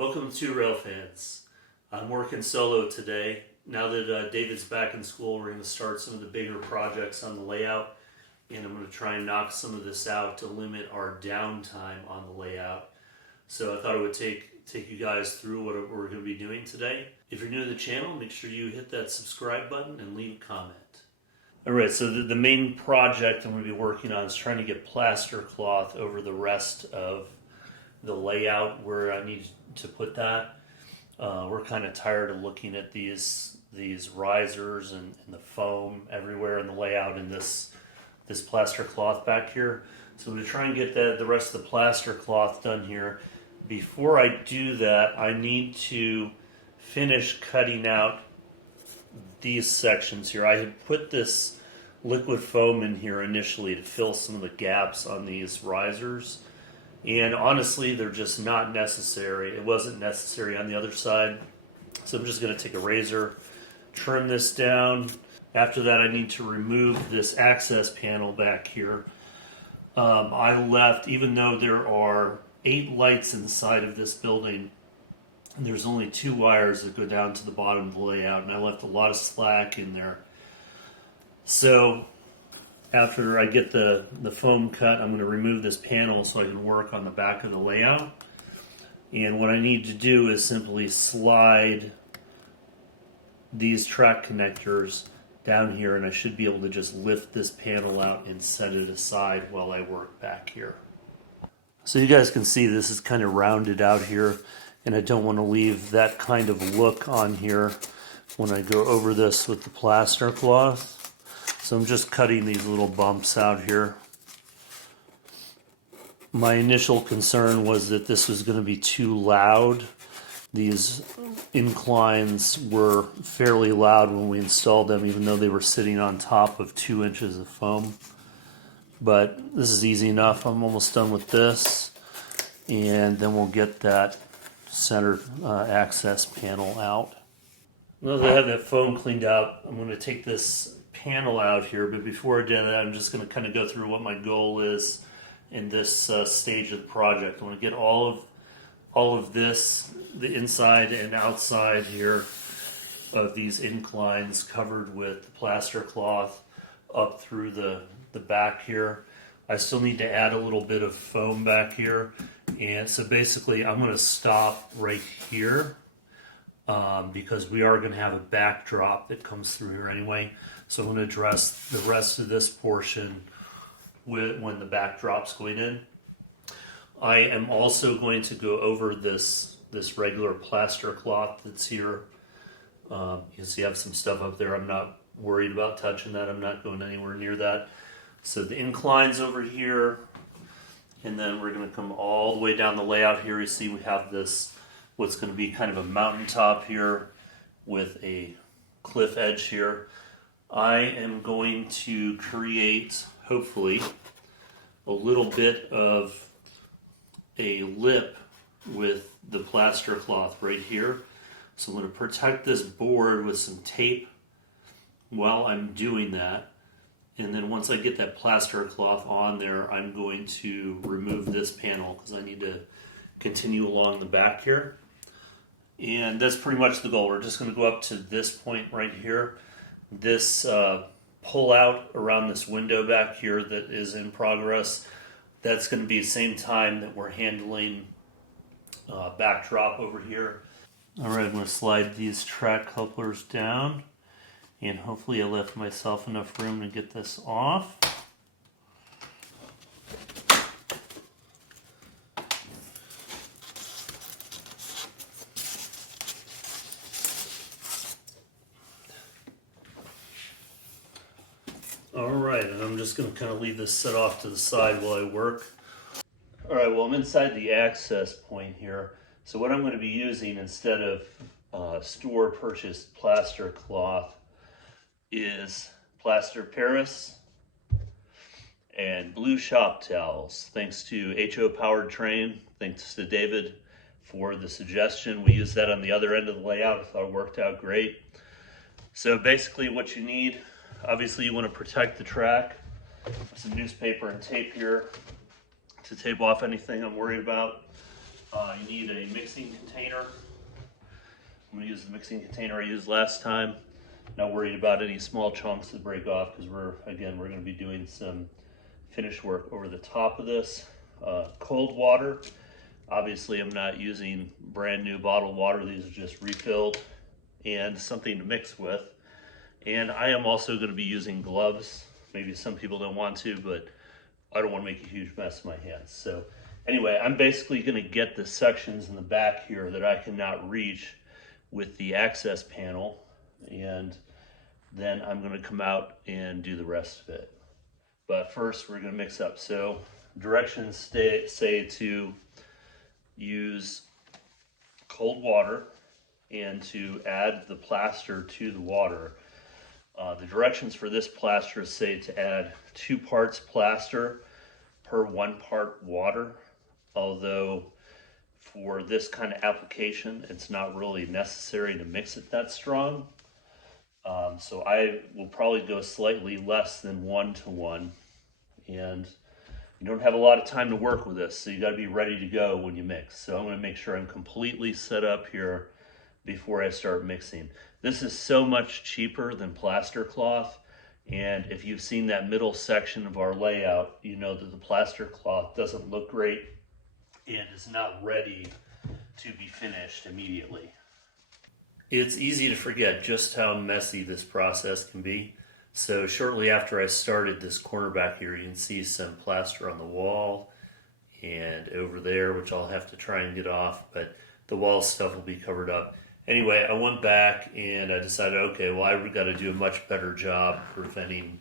Welcome to Rail Fans. I'm working solo today. Now that David's back in school, we're going to start some of the bigger projects on the layout, and I'm going to try and knock some of this out to limit our downtime on the layout. So I thought I would take you guys through what we're going to be doing today. If you're new to the channel, make sure you hit that subscribe button and leave a comment. Alright, so the main project I'm going to be working on is trying to get plaster cloth over the rest of the layout where I need to put that. We're kind of tired of looking at these risers and the foam everywhere in the layout and this plaster cloth back here. So I'm going to try and get the rest of the plaster cloth done here. Before I do that, I need to finish cutting out these sections here. I had put this liquid foam in here initially to fill some of the gaps on these risers, and honestly they're just not necessary. It wasn't necessary on the other side, so I'm just going to take a razor, trim this down. After that, I need to remove this access panel back here. I left, even though there are 8 lights inside of this building, there's only 2 wires that go down to the bottom of the layout, and I left a lot of slack in there. So after I get the foam cut, I'm going to remove this panel so I can work on the back of the layout. And what I need to do is simply slide these track connectors down here, and I should be able to just lift this panel out and set it aside while I work back here. So you guys can see this is kind of rounded out here, and I don't want to leave that kind of look on here when I go over this with the plaster cloth. So I'm just cutting these little bumps out here. My initial concern was that this was going to be too loud. These inclines were fairly loud when we installed them, even though they were sitting on top of 2 inches of foam. But this is easy enough. I'm almost done with this, and then we'll get that center access panel out. Now that I have that foam cleaned out, I'm going to take this panel out here, but before I do that, I'm just going to kind of go through what my goal is in this stage of the project. I want to get all of this, the inside and outside here of these inclines, covered with the plaster cloth up through the back here. I still need to add a little bit of foam back here, and so basically I'm going to stop right here because we are going to have a backdrop that comes through here anyway. So I'm going to address the rest of this portion when the backdrop's going in. I am also going to go over this regular plaster cloth that's here. You can see I have some stuff up there. I'm not worried about touching that. I'm not going anywhere near that. So the incline's over here, and then we're going to come all the way down the layout here. You see we have this, what's going to be kind of a mountaintop here with a cliff edge here. I am going to create, hopefully, a little bit of a lip with the plaster cloth right here. So I'm going to protect this board with some tape while I'm doing that. And then once I get that plaster cloth on there, I'm going to remove this panel because I need to continue along the back here. And that's pretty much the goal. We're just going to go up to this point right here. This pull out around this window back here that is in progress, that's going to be the same time that we're handling backdrop over here. Alright, I'm going to slide these track couplers down, and hopefully I left myself enough room to get this off. Alright, and I'm just going to kind of leave this set off to the side while I work. Alright, well, I'm inside the access point here. So what I'm going to be using instead of store purchased plaster cloth is plaster Paris and blue shop towels. Thanks to HO Powered Train, thanks to David for the suggestion. We used that on the other end of the layout. I thought it worked out great. So basically what you need, obviously you want to protect the track. Some newspaper and tape here to tape off anything I'm worried about. You need a mixing container. I'm going to use the mixing container I used last time. Not worried about any small chunks that break off because we're going to be doing some finish work over the top of this. Cold water. Obviously, I'm not using brand new bottled water. These are just refilled, and something to mix with. And I am also going to be using gloves. Maybe some people don't want to, but I don't want to make a huge mess of my hands. So anyway, I'm basically going to get the sections in the back here that I cannot reach with the access panel, and then I'm going to come out and do the rest of it. But first we're going to mix up. So directions say to use cold water and to add the plaster to the water. The directions for this plaster say to add 2 parts plaster per 1 part water, although for this kind of application it's not really necessary to mix it that strong. So I will probably go slightly less than 1 to 1, and you don't have a lot of time to work with this, so you got to be ready to go when you mix. So I'm going to make sure I'm completely set up here before I start mixing. This is so much cheaper than plaster cloth, and if you've seen that middle section of our layout, you know that the plaster cloth doesn't look great and is not ready to be finished immediately. It's easy to forget just how messy this process can be. So shortly after I started this corner back here, you can see some plaster on the wall and over there, which I'll have to try and get off, but the wall stuff will be covered up. Anyway, I went back and I decided, okay, well, I've got to do a much better job preventing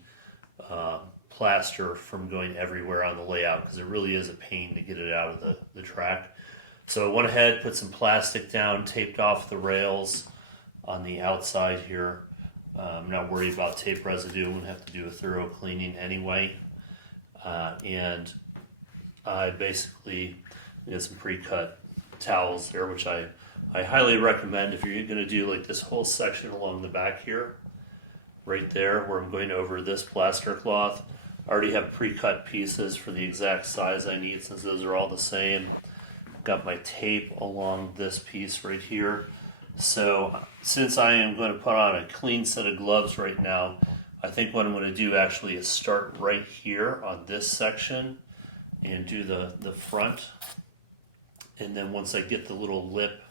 plaster from going everywhere on the layout, because it really is a pain to get it out of the track. So I went ahead, put some plastic down, taped off the rails on the outside here. I'm not worried about tape residue. I'm going to have to do a thorough cleaning anyway. And I basically get some pre-cut towels there, which I highly recommend if you're going to do like this whole section along the back here, right there where I'm going over this plaster cloth. I already have pre-cut pieces for the exact size I need, since those are all the same. Got my tape along this piece right here. So since I am going to put on a clean set of gloves right now, I think what I'm going to do actually is start right here on this section and do the front. And then once I get the little lip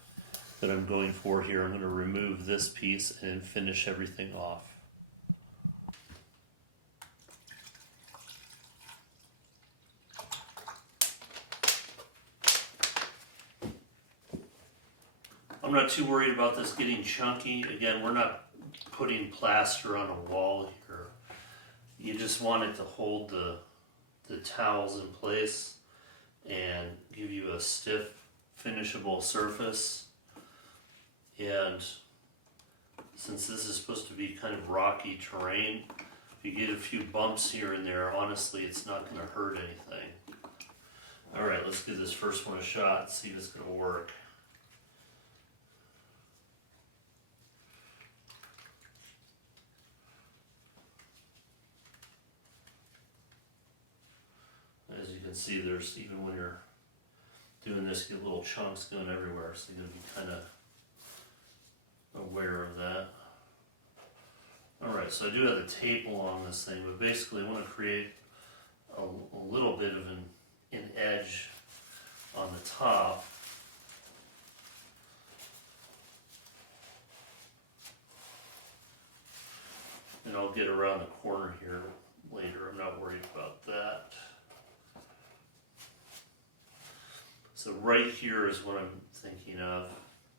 that I'm going for here, I'm going to remove this piece and finish everything off. I'm not too worried about this getting chunky. Again, we're not putting plaster on a wall here. You just want it to hold the towels in place and give you a stiff, finishable surface. And since this is supposed to be kind of rocky terrain, if you get a few bumps here and there, honestly, it's not going to hurt anything. All right, let's give this first one a shot, see if it's going to work. As you can see, there's, even when you're doing this, you get little chunks going everywhere, so you're going to be kind of aware of that. Alright, so I do have the tape along this thing, but basically I want to create a little bit of an edge on the top. And I'll get around the corner here later, I'm not worried about that. So right here is what I'm thinking of.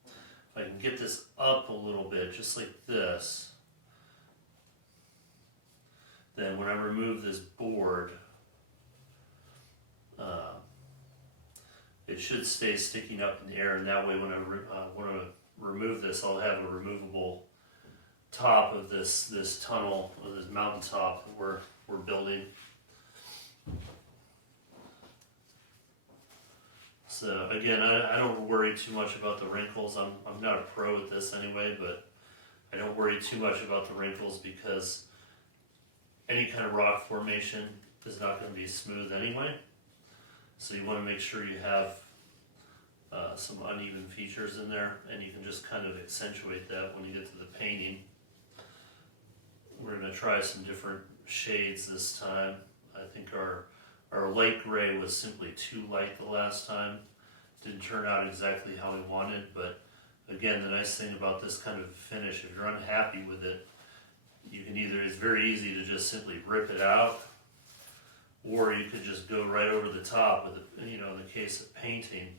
If I can get this up a little bit, just like this, then when I remove this board, it should stay sticking up in the air, and that way when I want to remove this, I'll have a removable top of this tunnel, or this mountaintop that we're building. So again, I don't worry too much about the wrinkles. I'm not a pro at this anyway, but I don't worry too much about the wrinkles because any kind of rock formation is not going to be smooth anyway. So you want to make sure you have some uneven features in there, and you can just kind of accentuate that when you get to the painting. We're going to try some different shades this time. I think our light gray was simply too light the last time. Didn't turn out exactly how we wanted, but again, the nice thing about this kind of finish, if you're unhappy with it, you can either, it's very easy to just simply rip it out, or you could just go right over the top with it, in the case of painting,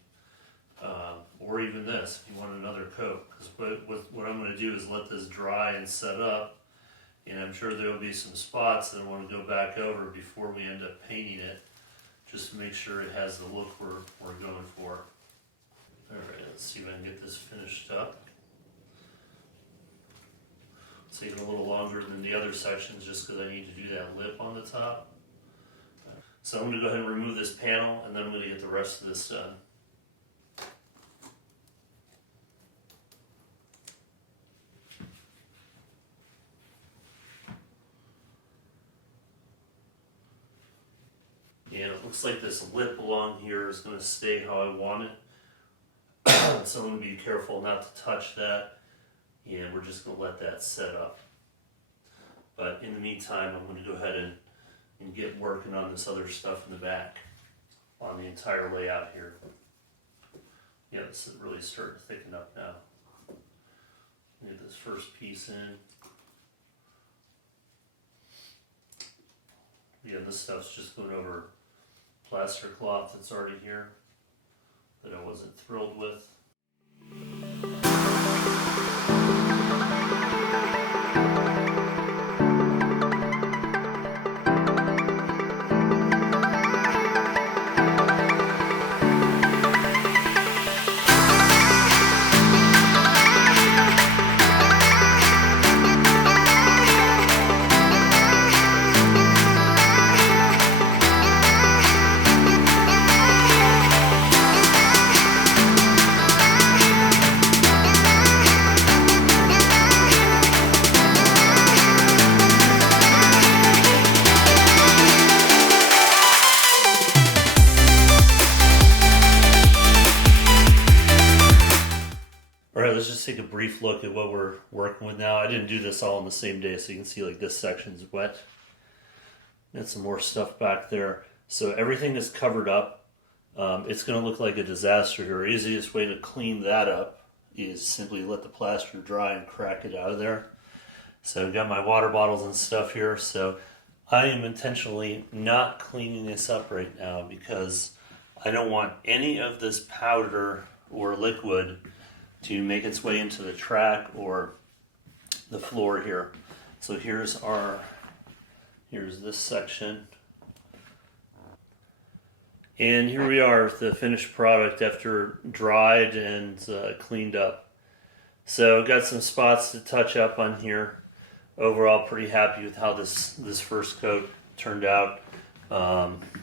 or even this, if you want another coat. Because what I'm going to do is let this dry and set up, and I'm sure there will be some spots that I want to go back over before we end up painting it, just to make sure it has the look we're going for. Alright, let's see if I can get this finished up. It's taking a little longer than the other sections just because I need to do that lip on the top. So I'm going to go ahead and remove this panel, and then I'm going to get the rest of this done. And it looks like this lip along here is going to stay how I want it. So I'm going to be careful not to touch that, and we're just going to let that set up. But in the meantime, I'm going to go ahead and get working on this other stuff in the back on the entire layout here. Yeah, this is really starting to thicken up now. Get this first piece in. Yeah, this stuff's just going over plaster cloth that's already here that I wasn't thrilled with. Alright, let's just take a brief look at what we're working with now. I didn't do this all on the same day, so you can see like this section's wet. And some more stuff back there. So everything is covered up. It's going to look like a disaster here. The easiest way to clean that up is simply let the plaster dry and crack it out of there. So I've got my water bottles and stuff here. So I am intentionally not cleaning this up right now because I don't want any of this powder or liquid to make its way into the track or the floor here. So here's this section. And here we are with the finished product after dried and cleaned up. So got some spots to touch up on here. Overall, pretty happy with how this first coat turned out.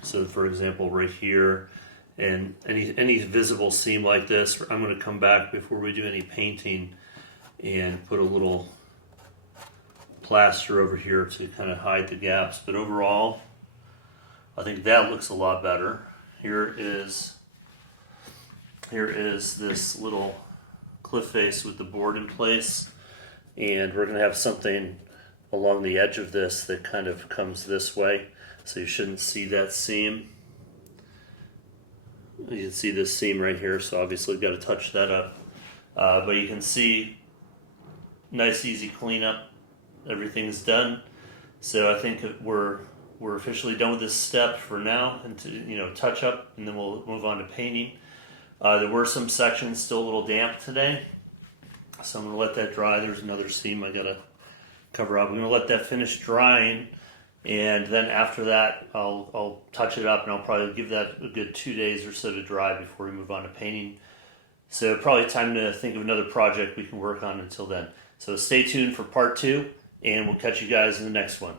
So for example, right here, and any visible seam like this, I'm going to come back before we do any painting and put a little plaster over here to kind of hide the gaps. But overall, I think that looks a lot better. Here is this little cliff face with the board in place, and we're going to have something along the edge of this that kind of comes this way, so you shouldn't see that seam. You can see this seam right here, so obviously we've got to touch that up. But you can see, nice easy cleanup. Everything's done. So I think we're officially done with this step for now, and to touch up, and then we'll move on to painting. There were some sections still a little damp today, so I'm going to let that dry. There's another seam I got to cover up. I'm going to let that finish drying. And then after that, I'll touch it up, and I'll probably give that a good 2 days or so to dry before we move on to painting. So probably time to think of another project we can work on until then. So stay tuned for part 2, and we'll catch you guys in the next one.